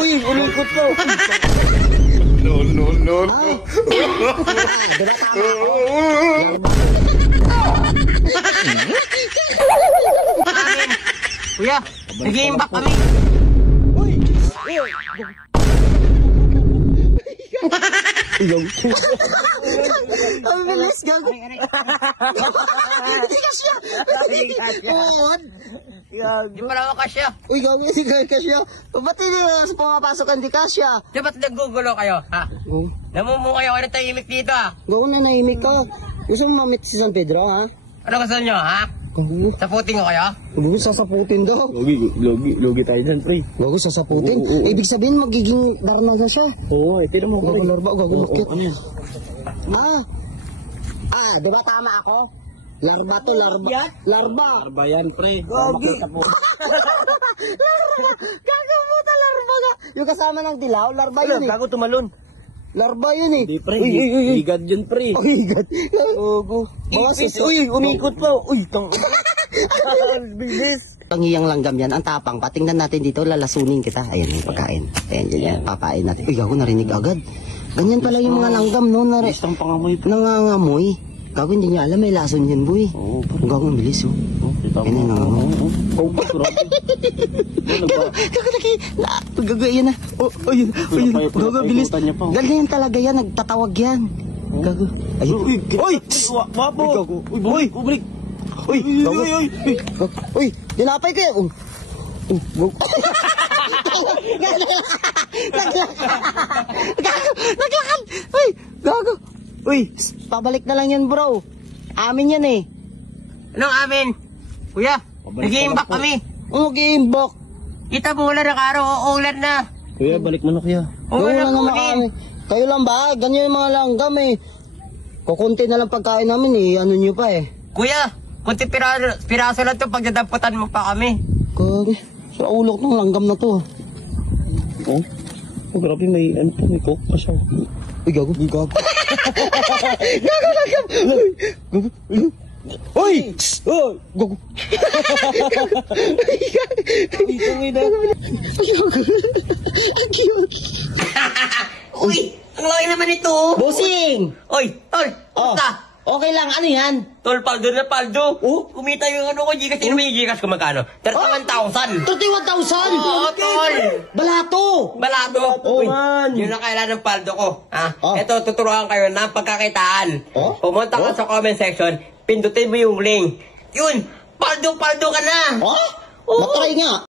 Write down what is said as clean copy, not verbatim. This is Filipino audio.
Uy, ulungkot ko. No, no, no, no. Kuya, nag-iimbak kami. Uy! Ang bilis, gago. Hindi ka siya. Di pala ako kasya. Uy, gago, hindi ka kasya. Ba't hindi pumapasok ang di kasya? Di ba't naggugulo kayo, ha? Namumukayo kayo ng tahimik dito, ha? Gago na nahimik ka. Gusto mo mamit si San Pedro, ha? Ano gusto nyo, ha? Saputin ko kayo? Gago, sasaputin daw. Logi tayo dyan, pre. Gago, sasaputin? Ibig sabihin, magiging darnaga siya. Oo, tira mo ko. Gago, larba, gago, makit. Ano yan? Di ba tama ako? Larba to, larba. Larba. Larba yan, pre. Gogi. Larba. Gago puta, larba ka. Yung kasama ng dilaw, larba yun eh. Gago tumalon. Larba yun eh. Hindi, pre. Higad yun, pre. Oh, higad. Gogo. Uy, umikot pa. Uy, tang... Bilis. Pangiyang langgam yan, ang tapang. Patingnan natin dito, lalasunin kita. Ayan yung pagkain. Ayan, yan. Papain natin. Uy, gago, narinig agad. Ganyan pala yung mga langgam, no? Isang pangamoy. Nangangamoy. Gago, hindi niya alam, may lason yan, boy. Oo. Gago, ang bilis, oh. Ganyan, nangangamoy. Gago, yan na. Ayun. Gago, bilis. Ganyan talaga yan, nagtatawag yan. Gago. Ayun. Uy! Wapo! Uy! Ubrik! Uy! Uy! Dinapay ko yan! Naglakad! Uy! Gago! Uy! Pabalik na lang yan, bro. Amin yan eh. Anong amin? Kuya, nag-iimbak kami. Nag-iimbak? Kita mo ulan ng araw, uulan na. Kuya, balik mo na kuya. Ulan na kunin. Kayo lang ba? Ganyan yung mga langgam eh. Kukunti na lang pagkain namin eh. Ano nyo pa eh. Kuya, kunti piraso lang ito pag nadamputan mo pa kami. Kage, sa ulok ng langgam na to. Oh, grabe may ano po, may coke pa siya. Uy, gago. Gago. Gago, langgam. Gago. Uy! Oh, gago. Dito mo ina. Uy, ang laki naman ito. Bossing! Oy, tol, puta. Okay lang, ano yan? Tol, paldo na paldo. Kumita yung ano ko, Gcash. Sino may Gcash ko magkano? 31,000. 31,000? Oo, tol. Balato! Balato. Oo, Uy, man. yun ang kailangan ng paldo ko. Ito, tuturuan kayo ng pagkakitaan. Pumunta ka sa comment section, pindutin mo yung link. Yun, paldo ka na. Matry nga.